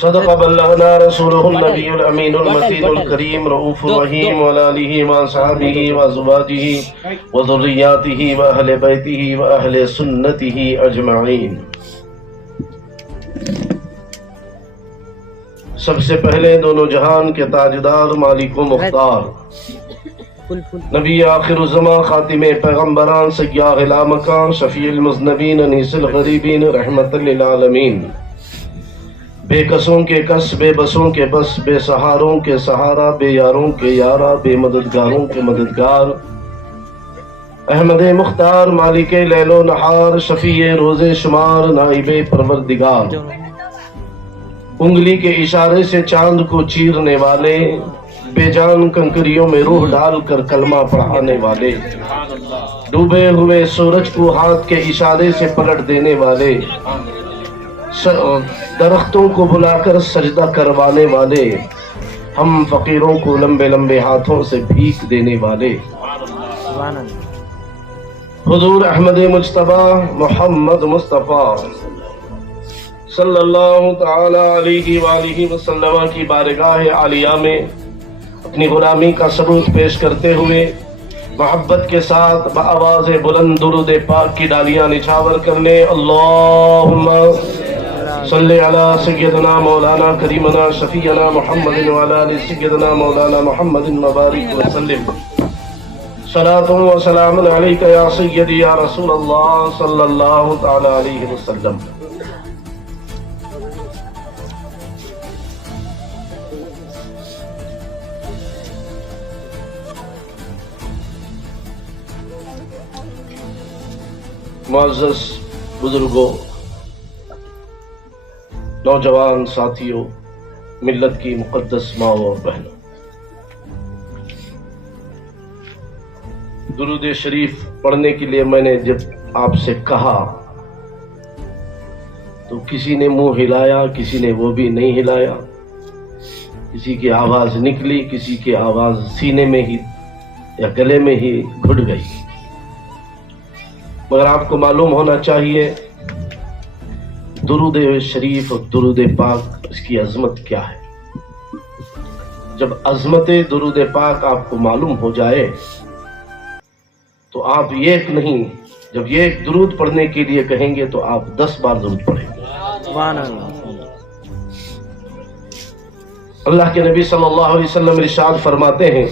صدق بلغنا رسوله النبي الأمين المتين الكريم رؤوف الرحيم وعلى آله وصحبه وأزواجه وذرياته وأهل بيته وأهل سنته أجمعين. سب سے پہلے دونوں جہان کے تاجدار مالک و مختار نبی آخر الزمان خاتم پیغمبران سیاح لامکان شفیع المذنبین انیس الغریبین رحمت للعالمین، بے کسوں کے کس، بے بسوں کے بس، بے سہاروں کے سہارا، بے یاروں کے یارا، بے مددگاروں کے مددگار، احمد مختار مالک لیل و نہار، شفیع روز شمار، نائب پروردگار، انگلی کے اشارے سے چاند کو چیرنے والے، بے جان کنکریوں میں روح ڈال کر کلمہ پڑھانے والے، ڈوبے ہوئے سورج کو ہاتھ کے اشارے سے پلٹ دینے والے، درختوں کو بلا کر سجدہ کروانے والے، ہم فقیروں کو لمبے لمبے ہاتھوں سے بھیک دینے والے، حضور احمد مجتبی محمد مصطفیٰ صلی اللہ تعالی علیہ وآلہ وسلم کی بارگاہ عالیہ میں اپنی غلامی کا ثبوت پیش کرتے ہوئے محبت کے ساتھ بآواز بلند درود پاک کی ڈالیاں نچھاور کرنے اللہم صلی علی سیدنا مولانا کریمنا شفیعنا محمد وعلی آل سیدنا مولانا محمد مبارک وسلم صلاۃ و سلام علیک یا سیدی یا رسول اللہ صلی اللہ تعالی علیہ وسلم. معزز بزرگوں، نوجوان ساتھیوں، ملت کی مقدس ماں اور بہنوں، درود شریف پڑھنے کے لیے میں نے جب آپ سے کہا تو کسی نے منہ ہلایا، کسی نے وہ بھی نہیں ہلایا، کسی کی آواز نکلی، کسی کی آواز سینے میں ہی یا گلے میں ہی گھٹ گئی. مگر آپ کو معلوم ہونا چاہیے درود شریف اور درود پاک اس کی عظمت کیا ہے. جب عظمت درود پاک آپ کو معلوم ہو جائے تو آپ ایک نہیں، جب یہ ایک درود پڑھنے کے لیے کہیں گے تو آپ 10 بار درود پڑھیں گے. اللہ کے نبی صلی اللہ علیہ وسلم ارشاد فرماتے ہیں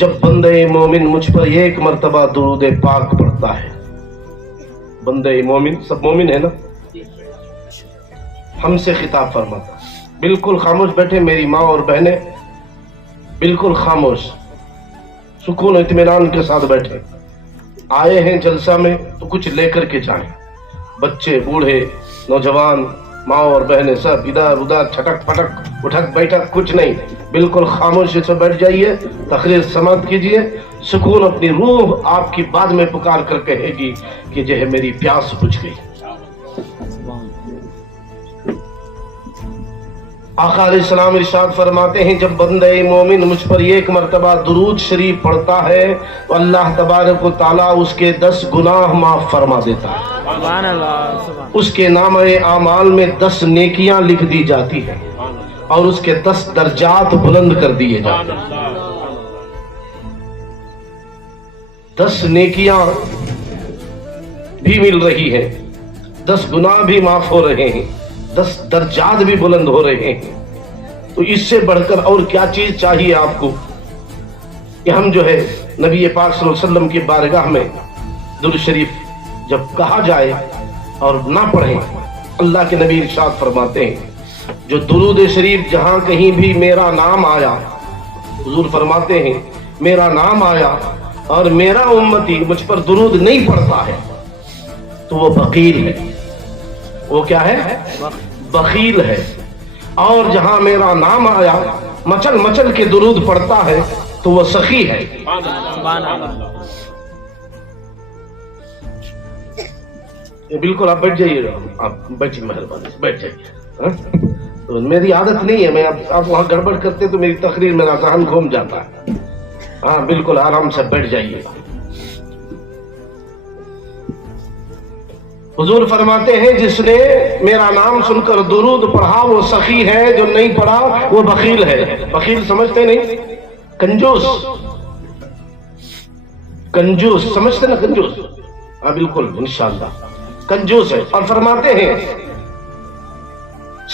جب بندہ مومن مجھ پر ایک مرتبہ درود پاک پڑھتا ہے، بندہ مومن، سب مومن ہے نا، ہم سے خطاب فرماتا، بالکل خاموش بیٹھے میری ماں اور بہنیں، بالکل خاموش، سکون و اطمینان کے ساتھ بیٹھے. آئے ہیں جلسہ میں تو کچھ لے کر کے جائیں، بچے، بوڑھے، نوجوان، ماں اور بہنیں سب ادھر ادھر چھٹک پٹک اٹھک بیٹھک کچھ نہیں، بالکل خاموشی سے بیٹھ جائیے، تقریر سماعت کیجیے. سکون اپنی روح آپ کی بعد میں پکار کر کہے گی کہ جو ہے میری پیاس بجھ گئی. آقا علیہ السلام ارشاد فرماتے ہیں جب بندہ مومن مجھ پر ایک مرتبہ درود شریف پڑھتا ہے تو اللہ تبارک و تعالیٰ اس کے 10 گناہ معاف فرما دیتا ہے. اس کے نامہ اعمال میں 10 نیکیاں لکھ دی جاتی ہیں اور اس کے 10 درجات بلند کر دیے جاتے ہیں. 10 نیکیاں بھی مل رہی ہیں، 10 گناہ بھی معاف ہو رہے ہیں، 10 درجات بھی بلند ہو رہے ہیں. تو اس سے بڑھ کر اور کیا چیز چاہیے آپ کو کہ ہم جو ہے نبی پاک صلی اللہ علیہ وسلم کی بارگاہ میں درود شریف جب کہا جائے اور نہ پڑھیں. اللہ کے نبی ارشاد فرماتے ہیں جو درود شریف جہاں کہیں بھی میرا نام آیا، حضور فرماتے ہیں میرا نام آیا اور میرا امتی مجھ پر درود نہیں پڑھتا ہے تو وہ بخیل ہے. وہ کیا ہے؟ بخیل ہے. اور جہاں میرا نام آیا مچل مچل کے درود پڑھتا ہے تو وہ سخی ہے. بالکل آپ بیٹھ جائیے، آپ بیٹھیے، مہربانی بیٹھ جائیے. تو میری عادت نہیں ہے، میں آپ وہاں گڑبڑ کرتے تو میری تقریر میرا ذہن گھوم جاتا ہے. ہاں بالکل آرام سے بیٹھ جائیے. حضور فرماتے ہیں جس نے میرا نام سن کر درود پڑھا وہ سخی ہے، جو نہیں پڑھا وہ بخیل ہے۔ بخیل سمجھتے نہیں؟ کنجوس، کنجوس سمجھتے نا؟ کنجوس، ہاں بالکل انشاءاللہ کنجوس ہے۔ اور فرماتے ہیں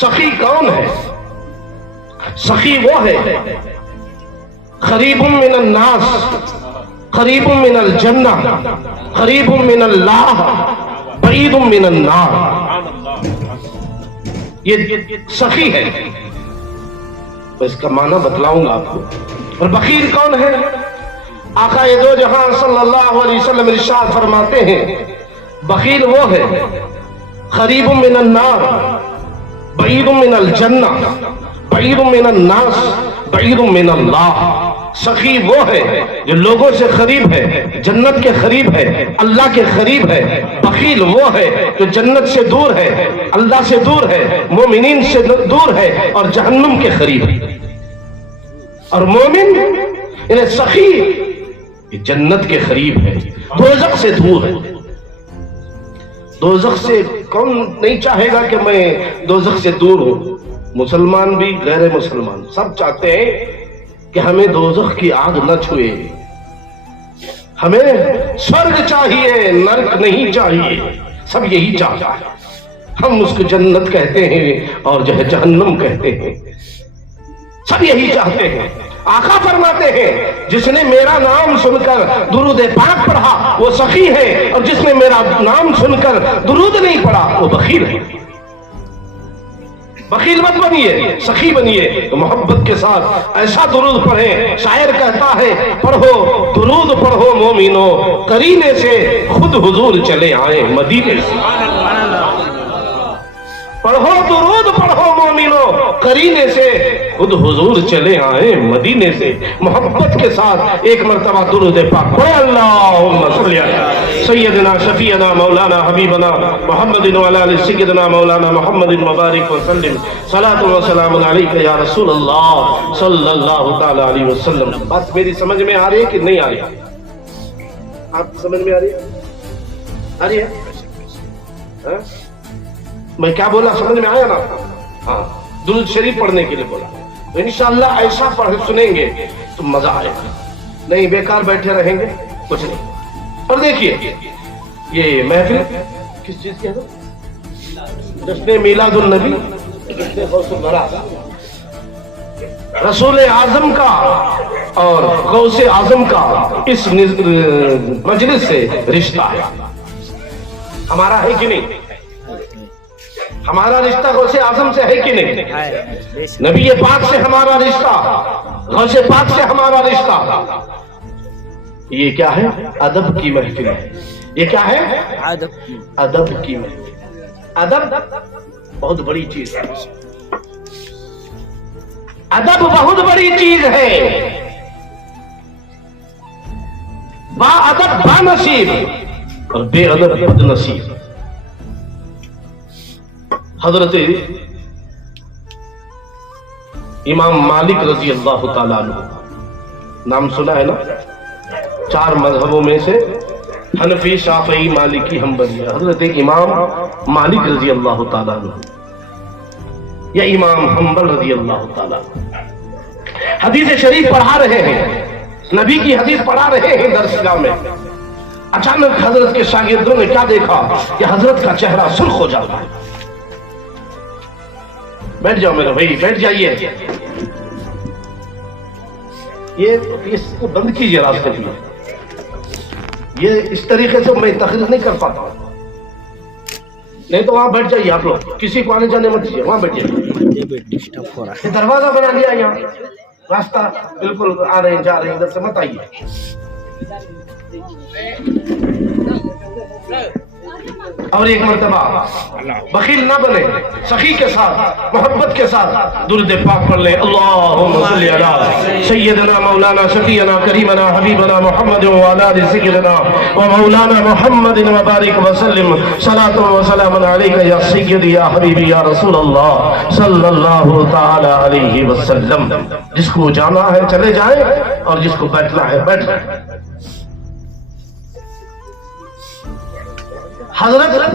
سخی کون ہے؟ سخی وہ ہے قریب من الناس، قریب من الجنہ، قریب من اللہ، بعید من النار۔ یہ سخی ہے، میں اس کا معنی بتلاؤں گا آپ کو۔ اور بخیل کون ہے؟ آقا دو جہاں صلی اللہ علیہ وسلم ارشاد فرماتے ہیں بخیل وہ ہے قریب من النار، بعید من الجنہ، بعید من الناس، بعید من اللہ۔ سخی وہ ہے جو لوگوں سے قریب ہے، جنت کے قریب ہے، اللہ کے قریب ہے۔ بخیل وہ ہے جو جنت سے دور ہے، اللہ سے دور ہے، مومنین سے دور ہے اور جہنم کے قریب ہے۔ اور مومن یعنی سخی جنت کے قریب ہے، دوزخ سے دور ہے۔ دوزخ سے کون نہیں چاہے گا کہ میں دوزخ سے دور ہوں؟ مسلمان بھی غیر مسلمان سب چاہتے ہیں کہ ہمیں دوزخ کی آگ نہ چھوئے، ہمیں سورگ چاہیے، نرک نہیں چاہیے، سب یہی چاہتا ہے۔ ہم اس کو جنت کہتے ہیں اور جو ہے جہنم کہتے ہیں، سب یہی چاہتے ہیں۔ آقا فرماتے ہیں جس نے میرا نام سن کر درود پاک پڑھا وہ سخی ہے، اور جس نے میرا نام سن کر درود نہیں پڑھا وہ بخیل ہے۔ بخیل مت بنیے، سخی بنیے، تو محبت کے ساتھ ایسا درود پڑھیں۔ شاعر کہتا ہے پڑھو درود پڑھو مومنو، کرینے سے خود حضور چلے آئے مدینے سے۔ پڑھو درود پڑھو مومنو، کرینے سے خود حضور چلے آئے مدینے سے۔ محبت کے ساتھ ایک مرتبہ درود پاک پڑھے۔ اللہم صلی علی سیدنا شفیعنا مولانا حبیبنا محمد وعلی آل سیدنا مولانا محمد مبارک وسلم، صلاۃ و سلام علیک یا رسول اللہ صلی اللہ تعالی علیہ وسلم۔ بات میری سمجھ میں آ رہی ہے کہ نہیں آ رہی؟ آپ سمجھ میں آ رہی ہے؟ آ رہی ہے؟ میں کیا بولا سمجھ میں آیا نا؟ ہاں، درود شریف پڑھنے کے لیے بولا۔ انشاءاللہ ایسا پڑھ سنیں گے تو مزہ آئے گا، نہیں بیکار بیٹھے رہیں گے کچھ نہیں۔ اور دیکھیے یہ محفل کس چیز کی ہے؟ جشن میلاد النبی، جشن غوث الورا، رسول اعظم کا اور غوث اعظم کا اس مجلس سے رشتہ ہے۔ ہمارا ہے کہ نہیں؟ ہمارا رشتہ غوث اعظم سے ہے کہ نہیں؟ نبی پاک سے ہمارا رشتہ، غوث پاک سے ہمارا رشتہ۔ یہ کیا ہے؟ ادب کی محفل ہے۔ یہ کیا ہے؟ ادب کی محفل۔ ادب بہت بڑی چیز ہے، ادب بہت بڑی چیز ہے۔ با ادب با نصیب اور بے ادب بد نصیب۔ حضرت امام مالک رضی اللہ تعالیٰ عنہ، نام سنا ہے نا؟ 4 مذہبوں میں سے حنفی، شافعی، مالکی، حنبلی۔ حضرت امام مالک رضی اللہ تعالیٰ عنہ یا امام حنبل رضی اللہ تعالیٰ عنہ حدیث شریف پڑھا رہے ہیں، نبی کی حدیث پڑھا رہے ہیں درسگاہ میں۔ اچانک حضرت کے شاگردوں نے کیا دیکھا کہ حضرت کا چہرہ سرخ ہو جاتا ہے۔ بیٹھ جاؤ میرے بھائی، بیٹھ جائیے، یہ اس کو بند کیجیے راستے میں۔ یہ اس طریقے سے میں تقریر نہیں کر پاتا ہوں، نہیں تو وہاں بیٹھ جائیے آپ لوگ، کسی کو آنے جانے مت دیجیے، وہاں بیٹھ جائیے۔ دروازہ بنا لیا یہاں، راستہ بالکل آ رہے ہیں جا رہے ہیں، ادھر سے مت آئیے۔ اور ایک مرتبہ بخیل نہ بنے، سخی کے ساتھ محبت کے ساتھ درود پاک پڑھ لیں۔ اللہم صلی علی سیدنا مولانا شفیعنا کریمنا حبیبنا محمد وعلی آل سیدنا و مولانا محمد وبارک وسلم، صلاۃ و سلام علیک یا سیدی یا حبیبی یا رسول اللہ صلی اللہ تعالی علیہ وسلم۔ جس کو جانا ہے چلے جائیں اور جس کو بیٹھنا ہے بیٹھ جائیں۔ حضرت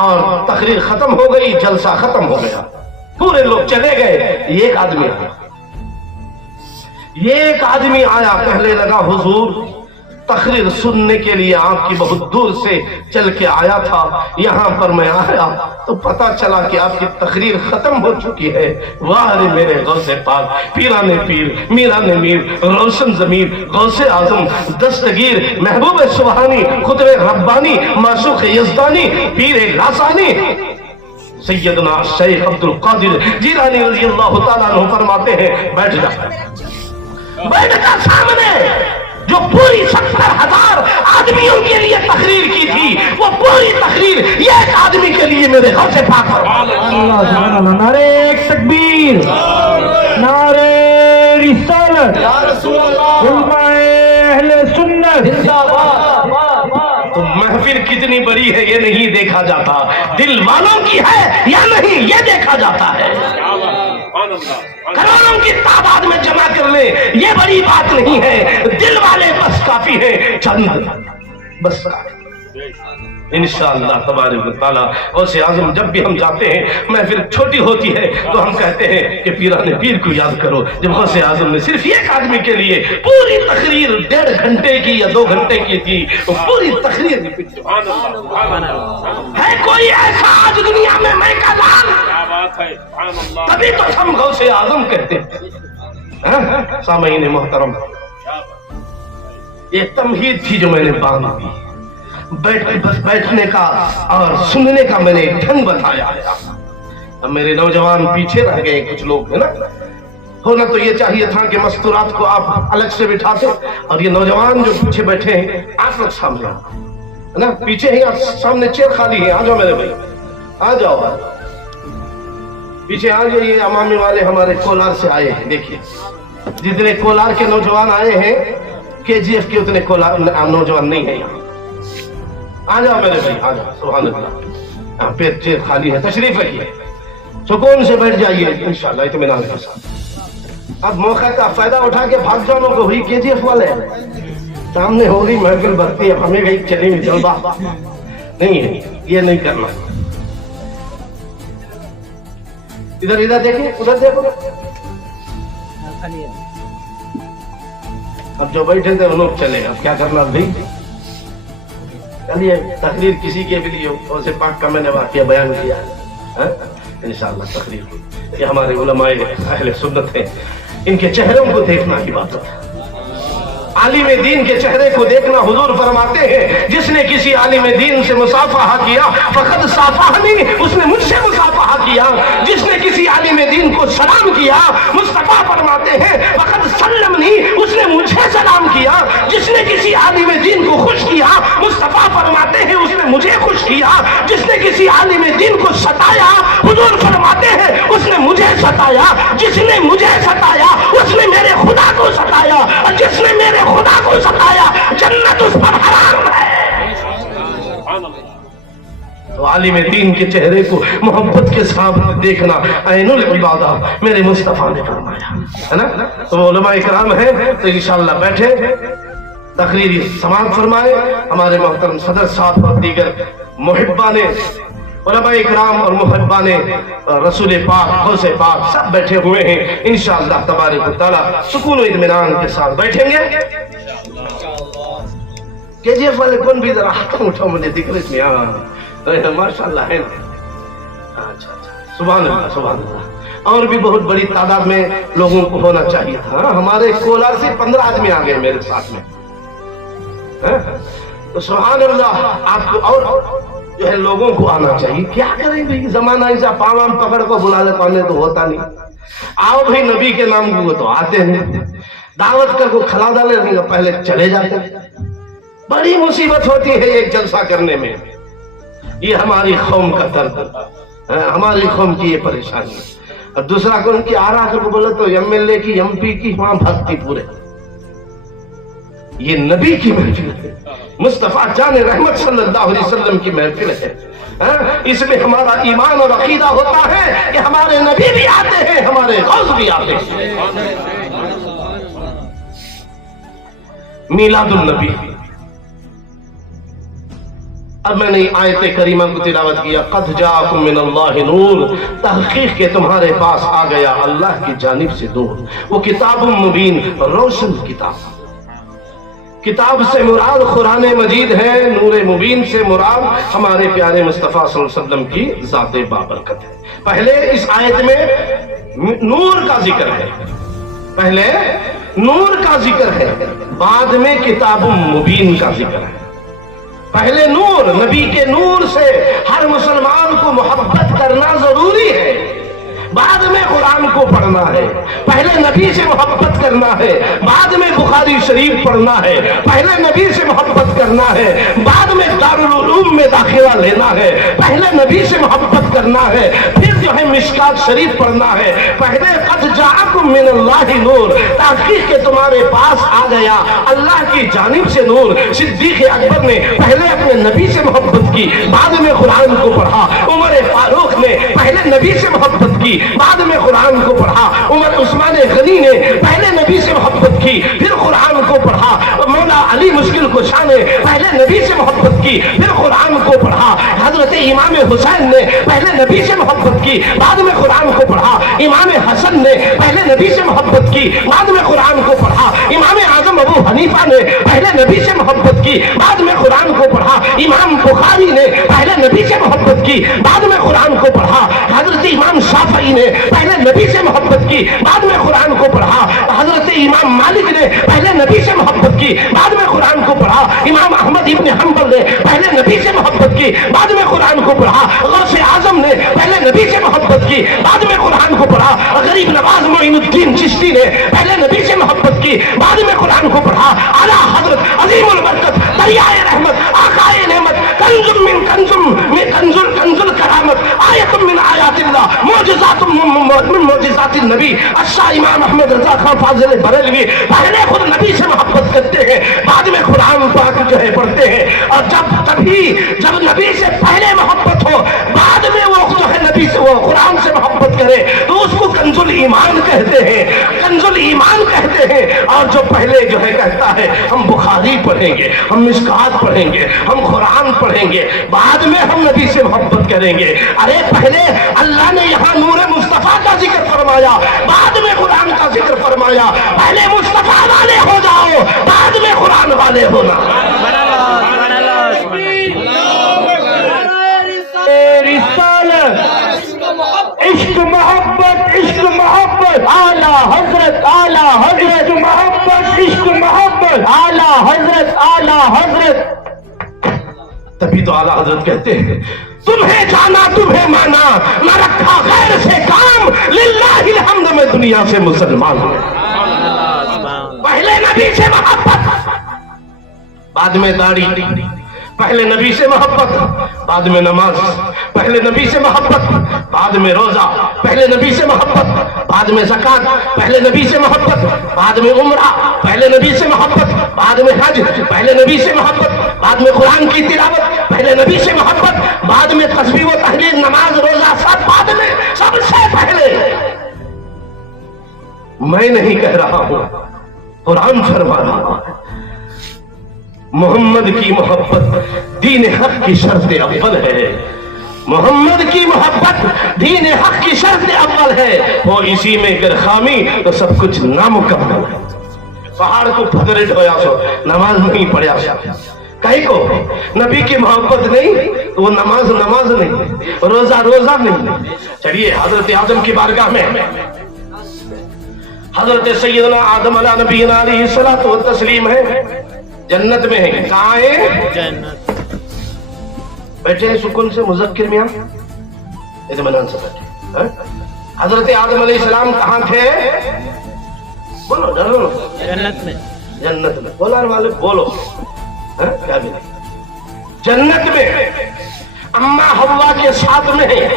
اور تقریر ختم ہو گئی، جلسہ ختم ہو گیا، پورے لوگ چلے گئے، ایک آدمی آیا، ایک آدمی آیا، پہلے لگا حضور تقریر سننے کے لیے آپ کی بہت دور سے چل کے آیا تھا، یہاں پر میں آیا تو پتا چلا کہ آپ کی تقریر ختم ہو چکی ہے۔ واہ رے میرے غوث پاک، پیران پیر، میران میر، روشن ضمیر، غوث اعظم، دستگیر، محبوب سبحانی، خطب ربانی، معشوق یزدانی، پیر لاسانی، سیدنا شیخ عبد القادر جیلانی رضی اللہ تعالیٰ عنہ فرماتے ہیں بیٹھ جا، بیٹھ جا سامنے۔ جو پوری 70,000 آدمیوں کے لیے تقریر کی تھی، وہ پوری تقریر ایک آدمی کے لیے میرے غوث پاک فرماتے ہیں۔ نعرہ تکبیر، نعرہ رسالت، علماء اہل سنت زندہ باد۔ تو محفل کتنی بڑی ہے یہ نہیں دیکھا جاتا، دل والوں کی ہے یا نہیں یہ دیکھا جاتا ہے۔ کروڑوں کی تعداد میں جمع کر لیں یہ بڑی بات نہیں ہے، دل والے بس کافی ہیں، چند بس کافی۔ انشاءاللہ تبارک و تعالیٰ غوث اعظم جب بھی ہم جاتے ہیں محفل چھوٹی ہوتی ہے تو ہم کہتے ہیں کہ پیران پیر کو یاد کرو۔ جب غوث اعظم نے صرف ایک آدمی کے لیے پوری تقریر 1.5 گھنٹے کی یا 2 گھنٹے کی تھی، تو پوری تقریر ہے کوئی ایسا آج دنیا میں کا لال؟ تبھی تو ہم غوث اعظم کہتے ہیں۔ سامعین محترم، یہ تمہید تھی جو میں نے باندھ دی، بس بیٹھنے کا اور سننے کا میں نے ڈھنگ بتایا ہے۔ اب میرے نوجوان پیچھے رہ گئے، کچھ لوگ ہے نا، ہونا تو یہ چاہیے تھا کہ مستورات کو آپ الگ سے بٹھاتے، اور یہ نوجوان جو پیچھے بیٹھے ہیں آپ لوگ سامنے آؤ، ہے نا، پیچھے ہی سامنے چیئر خالی ہے، آ جاؤ میرے بھائی، آ جاؤ پیچھے آ جائیے۔ امامی والے ہمارے کولار سے آئے ہیں، دیکھیے جتنے کولار کے نوجوان آئے ہیں KGF کے اتنے کولار نوجوان نہیں ہیں یہاں۔ آ جاؤ میرے بھائی، آ جاؤ، سبحان اللہ، پیر چیر خالی ہے، تشریف رکھیے، سکون سے بیٹھ جائیے انشاءاللہ اطمینان کے ساتھ۔ اب موقع کا فائدہ اٹھا کے بھاگ جاؤ کو ہوئی KGF والے سامنے ہو گئی محفل بھرتی ہے، ہمیں گئی چلی جلبہ نہیں ہے، یہ نہیں کرنا۔ ادھر دیکھیں، ادھر دیکھو، اب جو بیٹھے تھے وہ لوگ چلے، اب کیا کرنا بھائی، چلیے تقریر کسی کے بھی لیے غوث پاک کا میں نے واقعہ بیان کیا ہے، انشاءاللہ تقریر یہ ہمارے علماء اہل سنت ہیں، ان کے چہروں کو دیکھنا کی بات ہے، عالم دین کے چہرے کو دیکھنا۔ حضور فرماتے ہیں جس نے کسی عالم دین سے مصافحہ کیا فقد صافحنی، اس نے مجھ سے مصافحہ کیا۔ جس نے کسی عالم دین کو سلام کیا، مصطفیٰ فرماتے ہیں فقد سلمنی، اس نے مجھے سلام کیا۔ جس نے کسی عالم دین کو خوش کیا، مصطفیٰ فرماتے ہیں اس نے مجھے خوش کیا۔ جس نے کسی عالم دین کو ستایا، حضور فرماتے ہیں اس نے مجھے ستایا۔ جس نے مجھے ستایا اس نے میرے خدا کو ستایا، اور جس نے میرے خدا کو ستایا جنت اس پر حرام ہے۔ تو عالم دین کے چہرے کو محبت کے ساتھ دیکھنا عین العبادہ میرے مصطفیٰ نے فرمایا ہے نا۔ تو علماء کرام ہیں تو انشاءاللہ بیٹھے تقریری سماعت فرمائے۔ ہمارے محترم صدر صاحب اور دیگر محبان علماء کرام اور محبان رسول پاک غوث پاک سب بیٹھے ہوئے ہیں، انشاءاللہ تبارک و تعالیٰ سکون و اطمینان کے ساتھ بیٹھیں گے۔ KGF والے کون بھی ذرا ہاتھوں اٹھاؤ، مجھے دکھ رہے ماشاءاللہ ہے نا، اچھا سبحان اللہ سبحان اللہ۔ اور بھی بہت بڑی تعداد میں لوگوں کو ہونا چاہیے تھا، ہمارے کولار سے 15 آدمی آ گئے میرے ساتھ میں، تو سبحان اللہ۔ آپ کو اور جو ہے لوگوں کو آنا چاہیے، کیا کریں بھائی، زمانہ ایسا پاوام پکڑ کو بلا لے پانے تو ہوتا نہیں، آؤ بھائی نبی کے نام کو تو آتے ہیں، دعوت کر کو کھلا ڈالے نہیں تو پہلے چلے جاتے ہیں۔ بڑی مصیبت ہوتی ہے ایک جلسہ کرنے میں، یہ ہماری قوم کا درد، ہماری قوم کی یہ پریشانی۔ اور دوسرا کون کی آرا کو بولے تو MLA کی MP کی وہاں بھکتی پورے، یہ نبی کی محفل ہے، مصطفیٰ جان رحمت صلی اللہ علیہ وسلم کی محفل ہے۔ اس میں ہمارا ایمان اور عقیدہ ہوتا ہے کہ ہمارے نبی بھی آتے ہیں، ہمارے غوث بھی آتے ہیں۔ میلاد النبی اب میں نے آیت کریمہ کو تلاوت کیا، قد جاءکم من اللہ نور، تحقیق کے تمہارے پاس آ گیا اللہ کی جانب سے نور، وہ کتاب مبین، روشن کتاب۔ کتاب سے مراد قرآن مجید ہے، نور مبین سے مراد ہمارے پیارے مصطفیٰ صلی اللہ علیہ وسلم کی ذات بابرکت ہے۔ پہلے اس آیت میں نور کا ذکر ہے، پہلے نور کا ذکر ہے، بعد میں کتاب مبین کا ذکر ہے۔ پہلے نور، نبی کے نور سے ہر مسلمان کو محبت کرنا ضروری ہے، بعد میں قرآن کو پڑھنا ہے۔ پہلے نبی سے محبت کرنا ہے، بعد میں بخاری شریف پڑھنا ہے۔ پہلے نبی سے محبت کرنا ہے، بعد میں دارالعلوم میں داخلہ لینا ہے۔ پہلے نبی سے محبت کرنا ہے، پھر جو ہے مشکات شریف پڑھنا ہے۔ پہلے قد جاءکم من اللہ نور، تحقیق کہ تمہارے پاس آ گیا اللہ کی جانب سے نور۔ صدیق اکبر نے پہلے اپنے نبی سے محبت کی، بعد میں قرآن کو پڑھا۔ عمر فاروق نے پہلے نبی سے محبت کی، بعد میں قرآن کو پڑھا۔ عثمان غنی نے پہلے نبی سے محبت کی، پھر قرآن کو پڑھا۔ مولا علی مشکل کشا نے پہلے نبی سے محبت کی، پھر قرآن کو پڑھا۔ حضرت امام حسین نے پہلے نبی سے محبت کی، بعد میں قرآن کو پڑھا۔ امام حسن نے پہلے نبی سے محبت کی، بعد میں قرآن کو پڑھا۔ امام اعظم ابو حنیفہ نے پہلے نبی سے محبت کی، بعد میں قرآن کو پڑھا۔ امام بخاری نے پہلے نبی سے محبت کی، بعد میں قرآن کو پڑھا۔ حضرت امام شافعی نے پہلے نبی سے محبت کی، بعد میں قرآن کو پڑھا۔ حضرت امام مالک نے پہلے نبی سے محبت کی، بعد میں قرآن کو پڑھا۔ امام احمد ابن حنبل نے پہلے نبی سے محبت کی، بعد میں قرآن کو پڑھا۔ غوث اعظم نے پہلے نبی سے محبت کی، بعد میں قرآن کو پڑھا۔ غریب نواز معین الدین چشتی نے پہلے نبی سے محبت کی، بعد میں قرآن کو پڑھا۔ اعلیٰ حضرت عظیم البرکت دریائے رحمت آقائے نعمت کنز من کرامت آیت من آیات اللہ معجزات من معجزات النبی الشاہ امام احمد رضا خان فاضل بریلوی پہلے خود نبی سے محبت کرتے ہیں، بعد میں قرآن پاک جو ہے پڑھتے ہیں۔ اور جب نبی سے پہلے محبت ہو، بعد میں وہ جو ہے نبی سے وہ قرآن سے محبت کرے تو اس کو کنز الایمان کہتے ہیں، کنز الایمان کہتے ہیں۔ اور جو پہلے جو ہے کہتا ہے ہم بخاری پڑھیں گے، ہم مشکات پڑھیں گے، ہم قرآن پڑھیں گے، بعد میں ہم نبی سے محبت کریں گے۔ ارے پہلے اللہ نے یہاں نور مصطفیٰ کا ذکر فرمایا، بعد میں قرآن کا ذکر فرمایا۔ پہلے مصطفیٰ والے ہو جاؤ، بعد میں قرآن والے ہونا۔ رسالت، عشق محبت، عشق محبت، اعلیٰ حضرت، اعلیٰ حضرت، محبت، عشق محبت، اعلیٰ حضرت، اعلیٰ حضرت۔ تبھی تو اعلیٰ حضرت کہتے ہیں تمہیں جانا تمہیں مانا، نہ رکھا غیر سے کام، للہ الحمد میں دنیا سے مسلمان ہوں۔ پہلے نبی سے محبت، بعد میں داڑھی، پہلے نبی سے محبت، بعد میں نماز، پہلے نبی سے محبت، بعد میں روزہ، پہلے نبی سے محبت، بعد میں زکات، پہلے نبی سے محبت، بعد میں عمرہ، پہلے نبی سے محبت، بعد میں حج، پہلے نبی سے محبت، بعد میں قرآن کی تلاوت، پہلے نبی سے محبت، بعد میں تسبیح و تحلیل، نماز، روزہ، سب بعد میں، سب سے پہلے۔ میں نہیں کہہ رہا ہوں، قرآن فرما رہا ہے محمد کی محبت دین حق کی شرط اول ہے، محمد کی محبت دین حق کی شرط اول ہے، وہ اسی میں اگر خامی تو سب کچھ نامکمل ہے۔ پہاڑ کو پتھر ڈھویا سو نماز نہیں پڑھیا سو، کہیں کو نبی کی محبت نہیں تو وہ نماز نہیں، روزہ نہیں۔ چلیے حضرت آدم کی بارگاہ میں حضرت سیدنا آدم علیہ نبینا علیہ الصلوۃ والتسلیم ہے، جنت میں ہے، کہاں ہے؟ جنت۔ بیٹھے ہیں سکون سے مذکر میاں، اطمینان سے بیٹھے۔ حضرت آدم علیہ السلام کہاں تھے؟ بولو ڈرو، جنت میں، جنت میں۔ بولا مالک بولو، کیا ملا؟ جنت میں، اما حوا کے ساتھ میں ہے،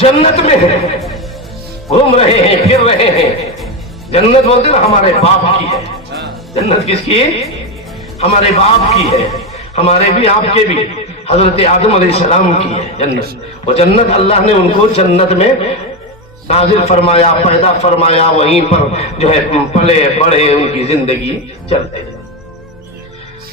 جنت میں ہے، گھوم رہے ہیں، پھر رہے ہیں۔ جنت بولتے نا ہمارے باپ کی ہے، جنت کس کی؟ ہمارے باپ کی ہے، ہمارے بھی آپ کے بھی، حضرت آدم علیہ السلام کی ہے جنت۔ وہ جنت اللہ نے ان کو جنت میں نازل فرمایا، پیدا فرمایا، وہیں پر جو ہے پلے بڑھے، ان کی زندگی چلتے۔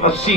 80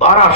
12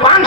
5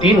3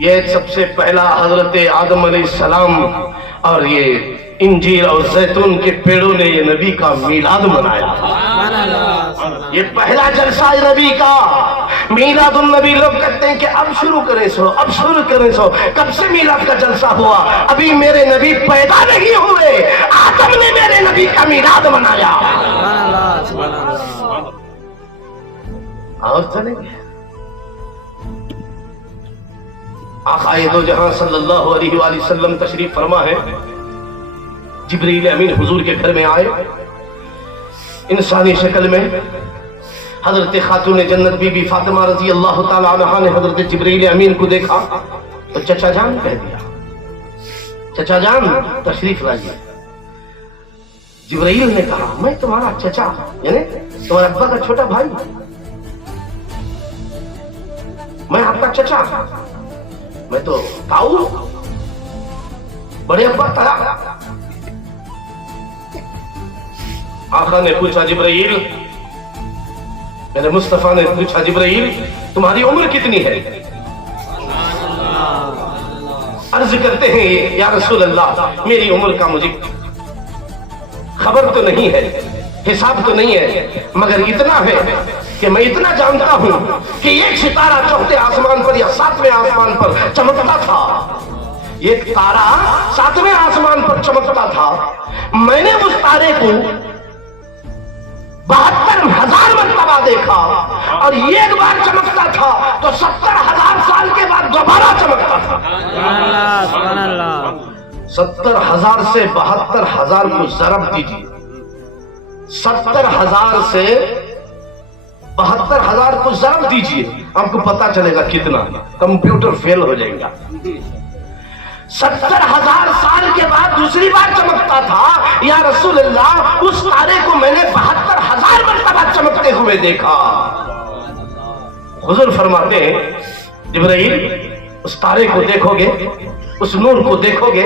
یہ سب سے پہلا حضرت آدم علیہ السلام اور یہ انجیر اور زیتون کے پیڑوں نے یہ نبی کا میلاد منایا. یہ پہلا جلسہ ہے نبی کا. میلاد النبی لوگ کہتے ہیں کہ اب شروع کریں سو، اب شروع کریں سو. کب سے میلاد کا جلسہ ہوا؟ ابھی میرے نبی پیدا نہیں ہوئے، آدم نے میرے نبی کا میلاد منایا. اور چلیں گے آقا دو جہاں صلی اللہ علیہ وآلہ وسلم تشریف فرما ہے. جبریل امین حضور کے گھر میں آئے انسانی شکل میں. حضرت خاتون جنت بی بی فاطمہ رضی اللہ تعالی عنہا نے حضرت جبریل امین کو دیکھا تو چچا جان کہہ دیا. چچا جان تشریف لائیے. جبریل نے کہا میں تمہارا چچا یعنی تمہارے ابا کا چھوٹا بھائی، میں آپ کا چچا، میں تو تاؤ بڑے ابا تھا. آقا نے پوچھا جبرائیل، میرے مصطفیٰ نے پوچھا جبرائیل تمہاری عمر کتنی ہے؟ عرض کرتے ہیں یا رسول اللہ میری عمر کا مجھے خبر تو نہیں ہے، حساب تو نہیں ہے، مگر اتنا ہے کہ میں اتنا جانتا ہوں کہ ایک ستارہ چوتھے آسمان پر یا ساتویں آسمان پر چمکتا تھا. ایک تارا ساتویں آسمان پر چمکتا تھا. میں نے اس تارے کو 72,000 مرتبہ دیکھا اور ایک بار چمکتا تھا تو 70,000 سال کے بعد دوبارہ چمکتا تھا. 70,000 سے 72,000 کو ضرب دیجیے. 70,000 سے 72,000 کو ضرب دیجیے، آپ کو پتا چلے گا کتنا. کمپیوٹر فیل ہو جائے گا. 70,000 سال کے بعد دوسری بار چمکتا تھا. یا رسول اللہ اس تارے کو میں نے 72,000 مرتبہ چمکتے ہوئے دیکھا. حضور فرماتے ہیں جبرائیل اس تارے کو دیکھو گے، اس نور کو دیکھو گے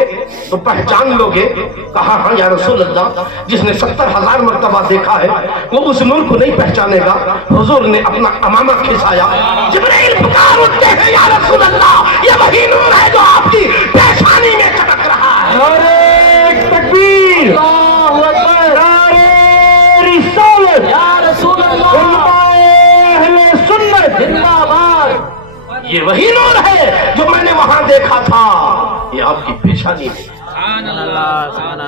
تو پہچان لو گے. کہا ہاں یا رسول اللہ جس نے 70,000 مرتبہ دیکھا ہے وہ اس نور کو نہیں پہچانے گا. حضور نے اپنا امامہ کھسایا. جبرائیل پکار اٹھتے ہیں یا رسول اللہ یہ وہی نور ہے جو آپ کی پیشانی میں چمک رہا ہے. نعرہ تکبیر، اللہ اکبر، نعرہ رسالت، یا رسول اللہ، اہل سنت زندہ باد. یہ وہی نور ہے جو میں نے وہاں دیکھا تھا، یہ آپ کی پیشانی میں.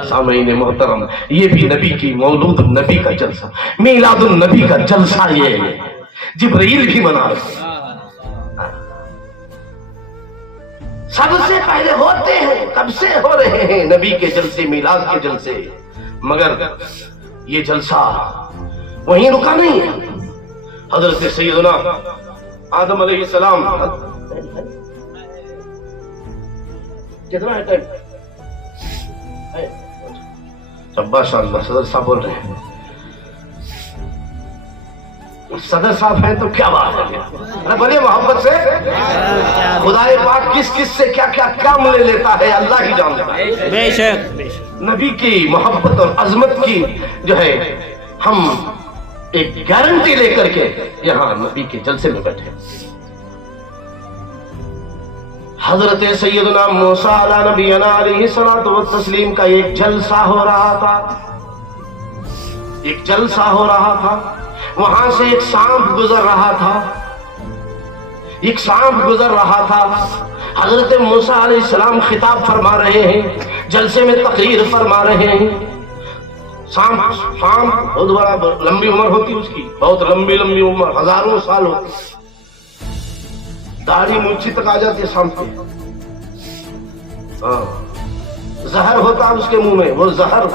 سامعین محترم یہ بھی نبی کی مولود النبی کا جلسہ، میلاد النبی کا جلسہ یہ جبرائیل بھی منا رہے. سب سے پہلے ہوتے ہیں، کب سے ہو رہے ہیں نبی کے جلسے، میلاد کے جلسے. مگر یہ جلسہ وہیں رکا نہیں ہے. حضرت سیدنا آدم علیہ السلام کتنا ہے ٹائم؟ شاباش اللہ، صدر صاحب بول رہے ہیں. صدر صاحب ہیں تو کیا بات ہے، بڑے محبت سے. خدا پاک کس کس سے کیا کیا کام لے لیتا ہے اللہ ہی جانتا ہے. بے شک نبی کی محبت اور عظمت کی جو ہے ہم ایک گارنٹی لے کر کے یہاں نبی کے جلسے میں بیٹھے. حضرت سیدنا موسیٰ علیہ نبینا علیہ الصلوۃ والتسلیم کا ایک جلسہ ہو رہا تھا. ایک جلسہ ہو رہا تھا. وہاں سے ایک سانپ گزر رہا تھا. ایک سانپ گزر رہا تھا. حضرت موسیٰ علیہ السلام خطاب فرما رہے ہیں، جلسے میں تقریر فرما رہے ہیں. سانپ بہت بڑا، لمبی عمر ہوتی اس کی، بہت لمبی عمر، ہزاروں سال ہوتی. داڑھی مونچھی تک آ جاتی ہے سانپ کی. زہر ہوتا ہے اس کے منہ میں، وہ زہر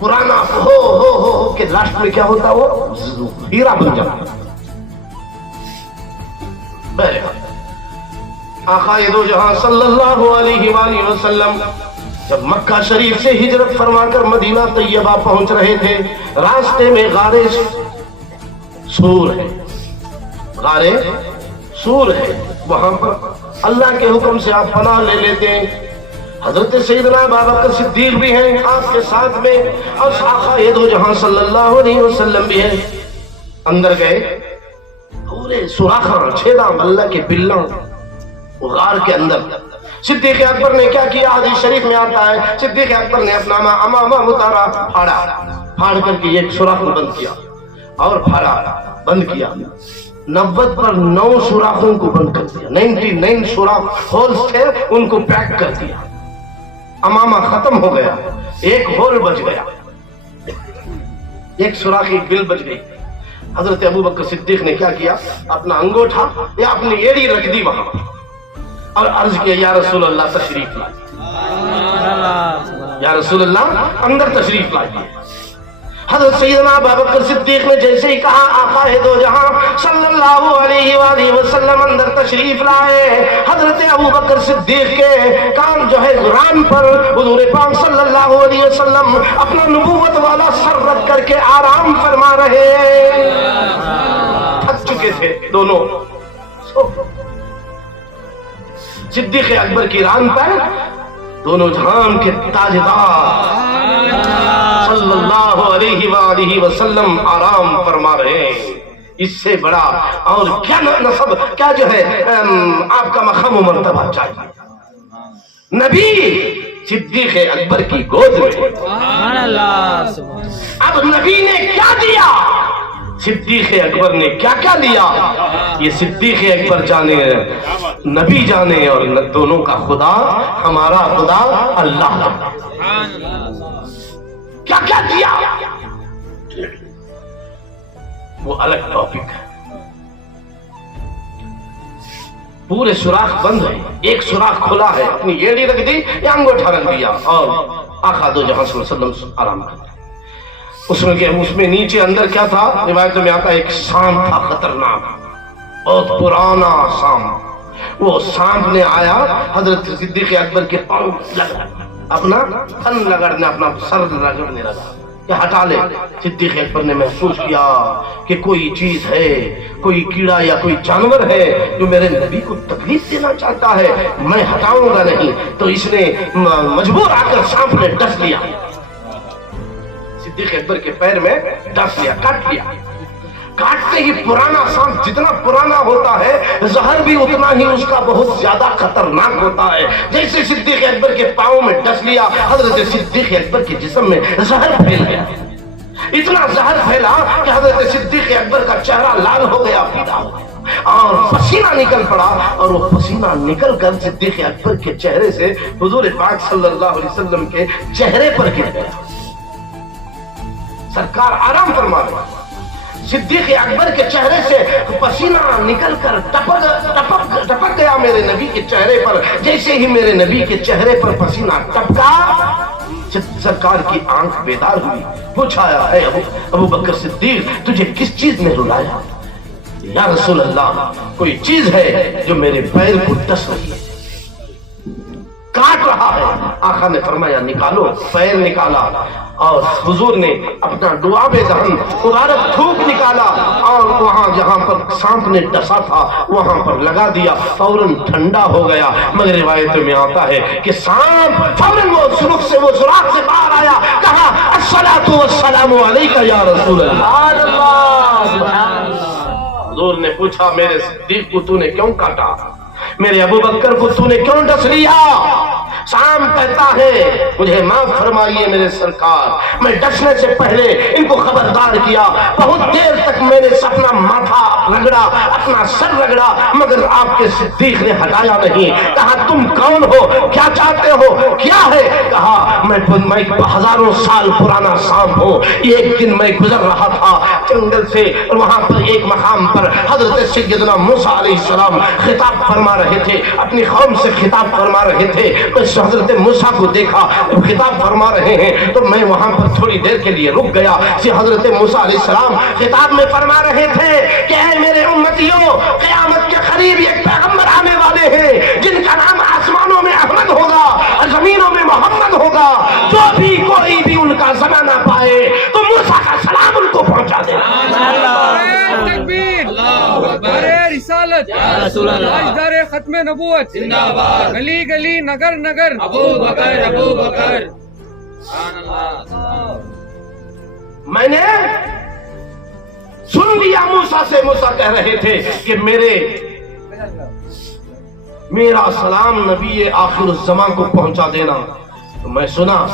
پرانا ہو کے لاسٹ میں کیا ہوتا ہے وہ ہیرا بن جاتا. آقا دو جہاں صلی اللہ علیہ وآلہ وسلم جب مکہ شریف سے ہجرت فرما کر مدینہ طیبہ پہنچ رہے تھے، راستے میں غار سور ہے. غار سور ہے، وہاں پر اللہ کے حکم سے آپ پناہ لے لیتے ہیں. حضرت سیدنا ابوبکر صدیق بھی ہیں آپ کے ساتھ میں، اور آقا دو جہاں صلی اللہ علیہ وسلم بھی ہیں. اندر گئے، پورے سوراخاں چھیداں اللہ کے بلاں غار کے اندر صدیق اکبر نے کیا کیا؟ حدیث شریف میں آتا ہے صدیق اکبر نے اپنا امامہ اتارا، پھاڑ کر کے ایک سوراخ بند کیا اور پھاڑا بند کیا، 90 پر 9 سوراخوں کو بند کر دیا، 99 سوراخ ہولز تھے ان کو پیک کر دیا، امامہ ختم ہو گیا، ایک ہول بچ گیا، ایک سوراخ ایک بل بچ گئی۔ حضرت ابوبکر صدیق نے کیا کیا؟ اپنا انگوٹھا یا اپنی ایڑی رکھ دی وہاں اور عرض کیا یا رسول اللہ تشریف لائیے، یا رسول اللہ اندر تشریف لائیے۔ حضرت سیدنا ابوبکر صدیق نے جیسے ہی کہا آقا دو جہاں صلی اللہ علیہ وآلہ وسلم اندر تشریف لائے، حضرت ابوبکر صدیق کے کان جو ہے زران پر حضور پاک صلی اللہ علیہ وسلم اپنا نبوت والا سر رکھ کر کے آرام فرما رہے، تھک چکے تھے دونوں۔ صدیق اکبر کی ران پر دونوں جہان کے تاجدار صلی اللہ علیہ وآلہ وسلم آرام فرما رہے ہیں۔ اس سے بڑا اور کیا نصب، کیا جو ہے آپ کا مقام و مرتبہ چاہیے؟ نبی صدیق اکبر کی گود میں، اب نبی نے کیا دیا، صدیق اکبر نے کیا کیا لیا، یہ صدیق اکبر جانے، نبی جانے، اور دونوں کا خدا ہمارا خدا اللہ کیا کیا دیا وہ الگ ٹاپک ہے۔ پورے سوراخ بند ہے، ایک سوراخ کھلا ہے، اپنی ایڑی رکھ دی یا انگوٹھا رکھ دیا اور آقا دو جہاں صلی اللہ علیہ وسلم آرام کر دیا۔ اس میں نیچے اندر کیا تھا؟ روایت میں آتا ہے ایک سانپ تھا، خطرناک، بہت پرانا سانپ۔ وہ سانپ نے آیا حضرت صدیق اکبر کے پاؤں لگا، اپنا تن رگڑنے، اپنا سر رگڑنے لگا کہ ہٹا لے۔ صدیق اکبر نے محسوس کیا کہ کوئی چیز ہے، کوئی کیڑا یا کوئی جانور ہے جو میرے نبی کو تکلیف دینا چاہتا ہے، میں ہٹاؤں گا نہیں۔ تو اس نے مجبور آ کر سانپ نے ڈس لیا، صدیق اکبر کے پیر میں ڈس لیا، کاٹ لیا۔ کاٹتے ہی پرانا سانپ جتنا پرانا ہوتا ہے زہر بھی اتنا ہی اس کا بہت زیادہ خطرناک ہوتا ہے۔ جیسے صدیق اکبر کے پاؤں میں ڈس لیا، حضرت صدیق اکبر کے جسم میں زہر پھیل گیا، اتنا زہر پھیلا کہ حضرت صدیق اکبر کا چہرہ لال ہو گیا، پیلا ہو گیا، اور پسینہ نکل پڑا، اور وہ پسینہ نکل کر صدیق اکبر کے چہرے سے حضور پاک صلی اللہ علیہ وسلم کے چہرے پر گر گیا۔ سرکار آرام فرما رہے، صدیق اکبر کے چہرے سے پسینہ نکل کر ٹپک گیا میرے نبی کے چہرے پر۔ جیسے ہی میرے نبی کے چہرے پر پسینہ ٹپکا، سرکار کی آنکھ بیدار ہوئی، پوچھا ہے ابوبکر صدیق تجھے کس چیز نے رلایا؟ یا رسول اللہ کوئی چیز ہے جو میرے پیر کو ڈس رہی ہے، کاٹ رہا ہے۔ آقا نے فرمایا نکالو، پیر نکالا، اور حضور نے اپنا دعا بے دہن مبارک تھوک نکالا اور وہاں جہاں پر سانپ نے ڈسا تھا وہاں پر لگا دیا، فوراً ٹھنڈا ہو گیا۔ مگر روایت میں آتا ہے کہ سانپ فوراً وہ سوراخ سے باہر آیا، کہا الصلاۃ والسلام علیک یا رسول اللہ۔ حضور نے پوچھا میرے صدیق کو تو نے کیوں کاٹا، میرے ابوبکر کو تو نے کیوں ڈس لیا؟ سام کہتا ہے مجھے معاف فرمائیے میرے سرکار، میں ڈسنے سے پہلے ان کو خبردار کیا، بہت دیر تک میں نے اپنا ماتھا رگڑا، اپنا سر رگڑا، مگر آپ کے صدیق نے ہٹایا نہیں۔ کہا تم کون ہو، کیا چاہتے ہو، کیا ہے؟ کہا میں ہزاروں سال پرانا سانپ ہوں، ایک دن میں گزر رہا تھا جنگل سے، اور وہاں پر ایک مقام پر حضرت سیدنا موسیٰ علیہ السلام خطاب فرما رہے تھے، اپنی قوم سے خطاب فرما رہے تھے۔ حضرت موسیٰ کو دیکھا خطاب فرما رہے ہیں تو میں وہاں پر تھوڑی دیر کے لیے رک گیا۔ حضرت موسیٰ علیہ السلام خطاب میں فرما رہے تھے کہ اے میرے امتیوں، قیامت کے قریب ایک پیغمبر آنے والے ہیں جن کا نام آسمانوں میں احمد ہوگا اور زمینوں میں محمد ہوگا، جو بھی کوئی بھی ان کا زمانہ پائے تو موسیٰ کا سلام ان کو پہنچا دے۔ تکبیر، رسالت، تاجدار ختم نبوت، گلی گلی نگر نگر ابو بکر ابو بکر۔ میں نے سن لیا موسیٰ سے، موسیٰ کہہ رہے تھے کہ میرا سلام نبی آخر الزمان کو پہنچا دینا۔ تو میں سنا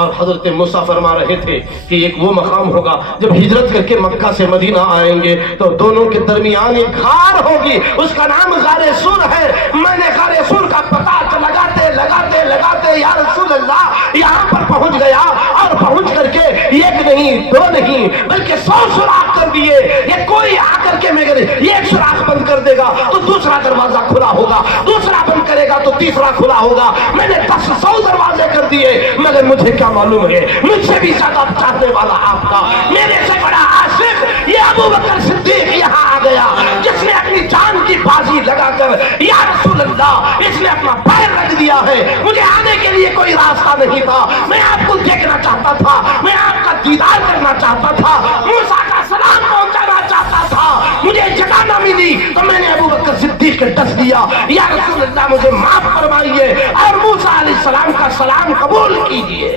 اور حضرت موسیٰ فرما رہے تھے کہ ایک وہ مقام ہوگا جب ہجرت کر کے مکہ سے مدینہ آئیں گے تو دونوں کے درمیان ایک غار ہوگی، اس کا نام غار سور ہے۔ میں نے غار سور کا پتہ لگاتے یا رسول اللہ یہاں پر پہنچ گیا، اور پہنچ کر کے ایک نہیں دو نہیں بلکہ 100 سوراخ کر دیے۔ یہ کوئی آ کر کے مگر ایک سوراخ بند کر دے گا تو دوسرا دروازہ کھلا ہوگا، دوسرا بند کرے گا تو تیسرا کھلا ہوگا۔ میں نے 100 دروازے کر دیے، مگر مجھے کیا معلوم ہے مجھ سے بھی زیادہ چاہنے والا آپ کا، میرے سے بڑا عاشق یہ ابو بکر صدیق یہاں آ گیا، جس نے اپنی جان کی بازی لگا کر یا رسول اللہ اس نے اپنا پیر رکھ دیا ہے۔ مجھے آنے کے لیے کوئی راستہ نہیں تھا، میں آپ کو دیکھنا چاہتا تھا، میں آپ کا دیدار کرنا چاہتا تھا، موسیٰ کا سلام پہنچانا چاہتا تھا، مجھے جگہ نہ ملی تو میں نے ابو بکر صدیق کے ڈس دیا، یا رسول اللہ مجھے معاف فرمائیے اور موسیٰ علیہ السلام کا سلام قبول کیجئے۔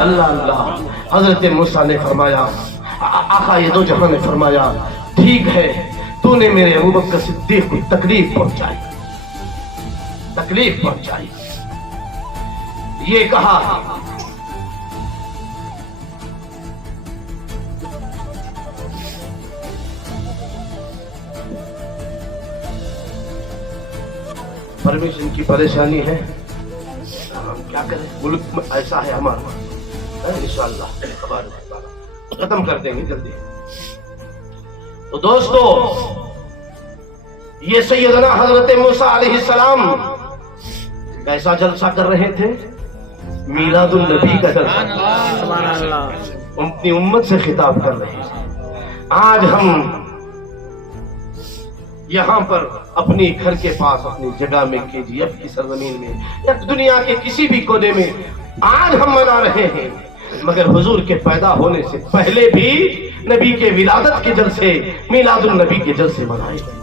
اللہ حضرت موسیٰ نے فرمایا، آقا یہ دو جہاں نے فرمایا ٹھیک ہے، تو نے میرے ابو بکر صدیق کو تکلیف پہنچائی، یہ کہا پرمیشن کی پریشانی ہے، ہم کیا کریں، ملک میں ایسا ہے ہمارا، انشاءاللہ ختم کر دیں گے جلدی۔ تو دوستو یہ سیدنا حضرت موسیٰ علیہ السلام کیسا جلسہ کر رہے تھے؟ میلاد النبی کا جلسہ، اپنی امت سے خطاب کر رہے ہیں۔ آج ہم یہاں پر اپنی گھر کے پاس اپنی جگہ میں KGF کی سرزمین میں یا دنیا کے کسی بھی کونے میں آج ہم منا رہے ہیں، مگر حضور کے پیدا ہونے سے پہلے بھی نبی کے ولادت کے جلسے میلاد النبی کے جلسے منائے گئے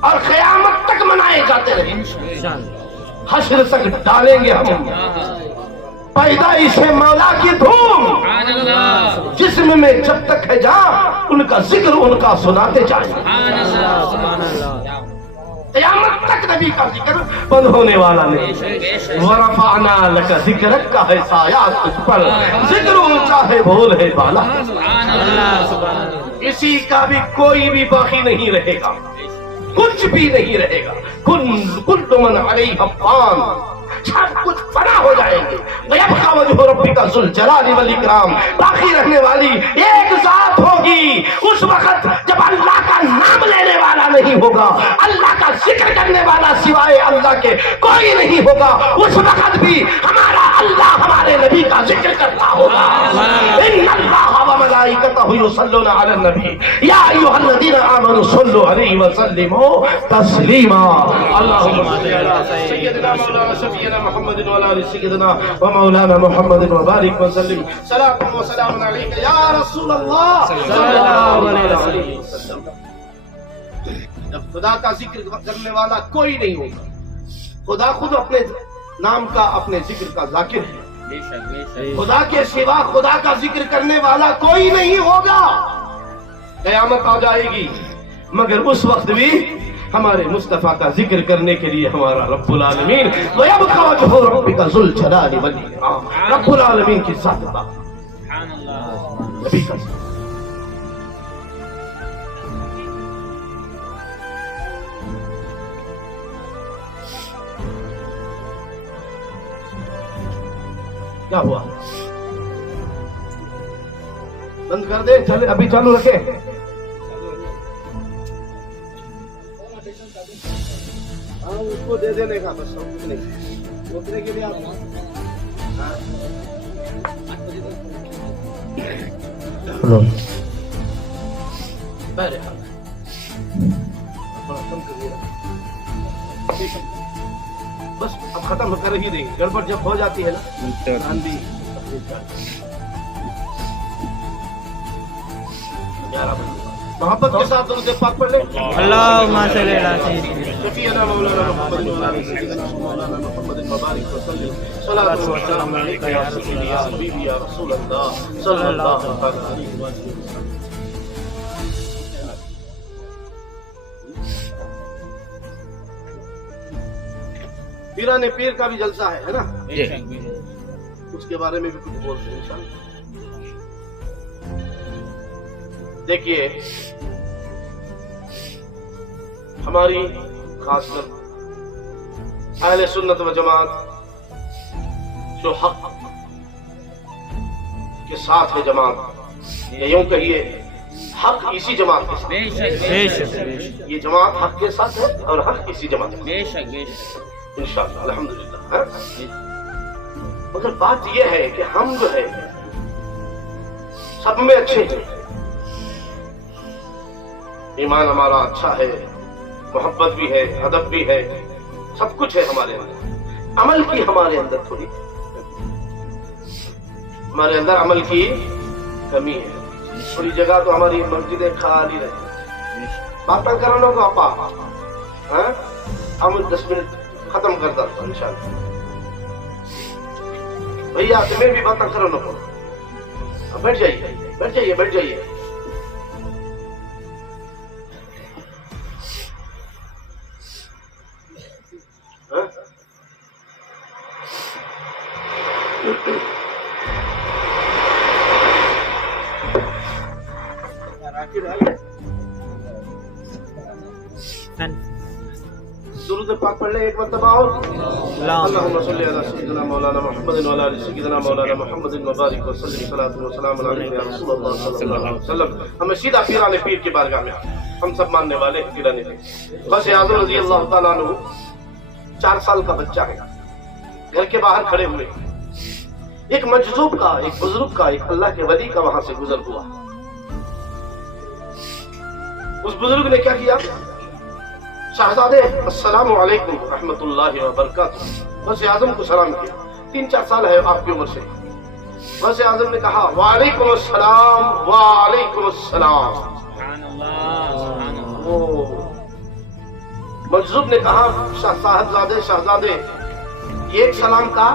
اور قیامت تک منائے جاتے رہے، حشر تک ڈالیں گے ہم پیدائش مولا کی دھوم جسم میں جب تک ہے جان ان کا ذکر ان کا سناتے جائیں، قیامت تک نبی کا ذکر بند ہونے والا نہیں۔ وَرَفَعْنَا لَكَ ذِكْرَكَ کا ہے سایات تجھ پر، ذکر اونچا ہے بھول ہے بالا، اسی کا بھی کوئی بھی باقی نہیں رہے گا، کچھ بھی نہیں رہے گا، کل من علیہ فان، سب کچھ فنا ہو جائیں گے، وَيَبْقَى وَجْهُ رَبِّكَ ذُو الْجَلَالِ وَالْإِكْرَامِ، باقی رہنے والی ایک ذات ہوگی۔ اس وقت جب اللہ کا نام لینے والا نہیں ہوگا، اللہ کا ذکر کرنے والا سوائے اللہ کے کوئی نہیں ہوگا، اس وقت بھی ہمارا اللہ ہمارے نبی کا ذکر کرتا ہوگا۔ ان اللہ وملائکتہ یصلون علی النبی یا ایھا الذین آمنوا صلوا علیہ وسلموا تسلیما۔ اللہم صل علی سیدنا مولانا شفیعنا محمد وعلی آل سیدنا ومولانا محمد وبارک وسلم، صلاۃ و سلام علیک یا رسول اللہ صلی اللہ علیہ وسلم۔ جب خدا کا ذکر کرنے والا کوئی نہیں ہوگا، خدا خود اپنے نام کا اپنے ذکر کا ذاکر ہے، خدا کے سوا خدا کا ذکر کرنے والا کوئی نہیں ہوگا۔ قیامت آ جائے گی مگر اس وقت بھی ہمارے مصطفیٰ کا ذکر کرنے کے لیے ہمارا رب العالمین وَيَبْقَى وَجْهُ رَبِّكَ ذُو الْجَلَالِ وَالْإِكْرَامِ، رب العالمین کی ذات نبی کا کیا ہوا؟ بند کر دے، چلے ابھی چالو رکھے۔ ہاں اس کو دے دینے کا بس، روکنے کے لیے آپ بس اب ختم کر ہی دیں گے، گڑبڑ جب ہو جاتی ہے نا محبت کے ساتھ درود پاک پڑھ لیں۔ اللہم صلی اللہ علیہ شفیعنا مولانا محمد وعلی سیدنا مولانا محمد مبارک وسلم، صلاۃ و سلام علیک یا سیدی یا حبیبی یا رسول اللہ صلی اللہ علیہ وسلم۔ پیرانے پیر کا بھی جلسہ ہے نا, جی اس کے بارے میں بھی کچھ بولتے ہیں انشاءاللہ. دیکھیے ہماری خاص کر اہل سنت و جماعت جو حق کے ساتھ ہے جماعت, یا یوں کہیے حق اسی جماعت کے ساتھ, بے شک بے شک یہ جماعت حق کے ساتھ ہے اور حق اسی جماعت کے بے شک بے شک ساتھ انشاءاللہ الحمدللہ. مگر بات یہ ہے کہ ہم جو ہے سب میں اچھے ہیں, ایمان ہمارا اچھا ہے, محبت بھی ہے, ادب بھی ہے, سب کچھ ہے ہمارے اندر. عمل کی ہمارے اندر تھوڑی, ہمارے اندر عمل کی کمی ہے. تھوڑی جگہ تو ہماری مسجدیں خالی رہتی, باتیں کرنا کو اپا ہم 10 منٹ ختم کر دیں انشاءاللہ. بھیا تمہیں بھی باتیں کرنا کو, بیٹھ جائیے بیٹھ جائیے بیٹھ جائیے. درود پاک پڑھ لیں ایک مرتبہ اور. اللہم صلی علی سیدنا مولانا محمد وعلی آل سیدنا مولانا محمد وبارک وسلم صلاۃ و سلام علیک یا رسول اللہ صلی اللہ علیہ وسلم. ہمیں سیدھا پیرانے پیر کی بارگاہ میں ہم سب ماننے والے ہیں. پیرانے پیر غوث اعظم رضی اللہ تعالیٰ عنہ 4 سال کا بچہ ہے, گھر کے باہر کھڑے ہوئے. ایک مجذوب کا, ایک بزرگ کا, ایک اللہ کے ولی کا وہاں سے گزر ہوا. اس بزرگ نے کیا کیا, شہزادے السلام علیکم رحمت اللہ وبرکاتہ, غوث اعظم کو سلام کیا. 3-4 سال ہے آپ کی عمر سے. غوث اعظم نے کہا وعلیکم السلام وعلیکم السلام. مجذوب نے کہا صاحبزادے شہزادے ایک سلام کا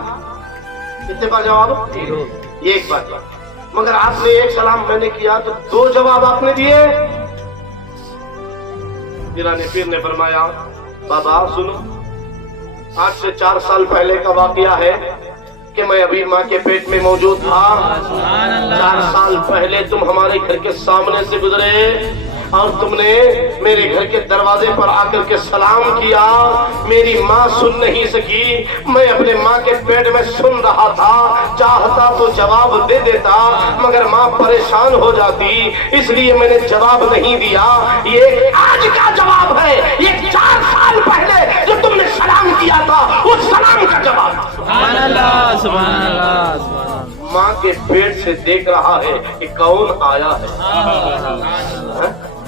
کتنے بار جواب, ایک بار, مگر آپ نے ایک سلام میں نے کیا تو 2 جواب آپ نے دیے. پیرانے پیر نے فرمایا بابا سنو, آج سے 4 سال پہلے کا واقعہ ہے کہ میں ابھی ماں کے پیٹ میں موجود تھا. 4 سال پہلے تم ہمارے گھر کے سامنے سے گزرے اور تم نے میرے گھر کے دروازے پر آ کر کے سلام کیا. میری ماں سن نہیں سکی, میں اپنے ماں کے پیٹ میں سن رہا تھا. چاہتا تو جواب دے دیتا مگر ماں پریشان ہو جاتی, اس لیے میں نے جواب نہیں دیا. یہ آج کا جواب ہے, یہ 4 سال پہلے جو تم نے سلام کیا تھا اس سلام کا جواب. سبحان اللہ سبحان اللہ سبحان اللہ. ماں کے پیٹ سے دیکھ رہا ہے کہ کون آیا ہے.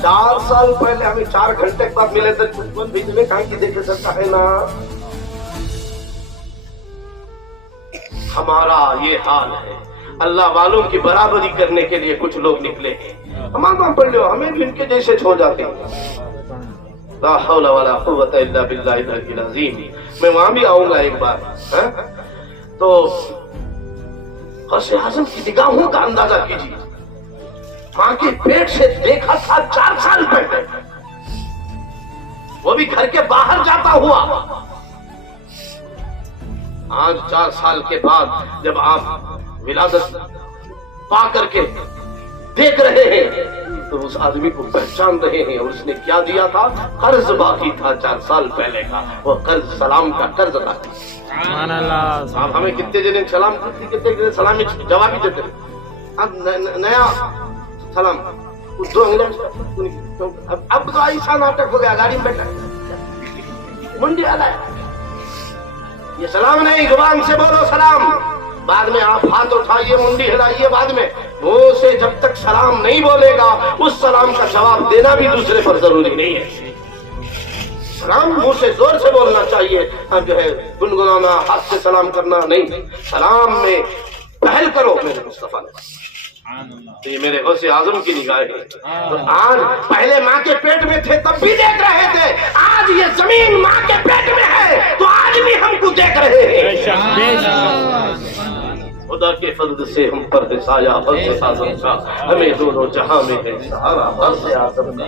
4 سال پہلے ہمیں 4 گھنٹے کے بعد ملے تھے, بھیجنے کہاں کی دیکھ سکتا ہے نا. ہمارا یہ حال ہے. اللہ والوں کی برابری کرنے کے لیے کچھ لوگ نکلے ہیں. ہمارا پڑھ لو, ہمیں بھی ان کے جیسے چھوڑ جاتے ہیں. لا حول ولا قوت الا باللہ العلی العظیم. میں وہاں بھی آؤں گا ایک بار. تو غوث اعظم کی نگاہوں کا اندازہ کیجیے. ماں کے پیٹ سے دیکھا تھا 4 سال پہلے, وہ بھی گھر کے باہر جاتا ہوا. آج 4 سال کے بعد جب آپ ولادت پا کر کے دیکھ رہے ہیں تو اس آدمی کو پہچان رہے ہیں. اور اس نے کیا دیا تھا, قرض باقی تھا 4 سال پہلے کا, وہ قرض سلام کا قرض ادا کیا. سبحان اللہ. آپ ہمیں کتنے جنے سلام کرتے, کتنے سلام جواب ہی دیتے. اب نیا سلام 2 انگلینڈ, اب تو ایسا ناٹک ہو گیا, گاڑی میں بیٹھا منڈی والا ہے. یہ سلام نہیں, زبان سے بولو سلام, بعد میں آپ ہاتھ اٹھائیے منڈی ہلائیے, بعد میں منہ سے جب تک سلام نہیں بولے گا اس سلام کا جواب دینا بھی دوسرے پر ضروری نہیں ہے. سلام منہ سے زور سے بولنا چاہیے, اب جو ہے گنگنانا, ہاتھ سے سلام کرنا نہیں. سلام میں پہل کرو میرے مصطفیٰ نے. یہ میرے غوث اعظم کی نگاہ ہے. آج پہلے ماں کے پیٹ میں تھے تب بھی دیکھ رہے تھے, آج یہ زمین ماں کے پیٹ میں ہے تو آج بھی ہم کو دیکھ رہے ہیں. خدا کے فضل سے ہم پر ہے سایہ غوث اعظم کا, ہمیں دونوں جہاں میں ہے سہارا غوث اعظم کا.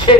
6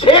6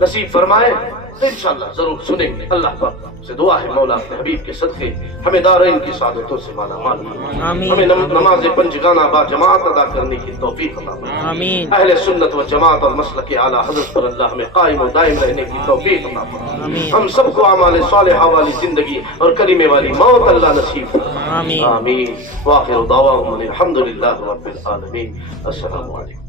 نصیب فرمائے تو انشاءاللہ ضرور سنیں گے. اللہ پاک سے دعا ہے مولا اپنے حبیب کے صدقے ہمیں دارین کی سعادتوں سے مالا مال فرمائے. ہمیں نماز پنجگانہ با جماعت ادا کرنے کی توفیق عطا فرمائے. اہل سنت و جماعت اور مسلک اعلیٰ حضرت پر اللہ ہمیں قائم و دائم رہنے کی توفیق عطا فرمائے. ہم سب کو اعمال صالحہ والی زندگی اور کلمے والی موت اللہ نصیب فرمائے. آمین. وآخر دعواہم الحمدللہ رب العالمین. السلام علیکم.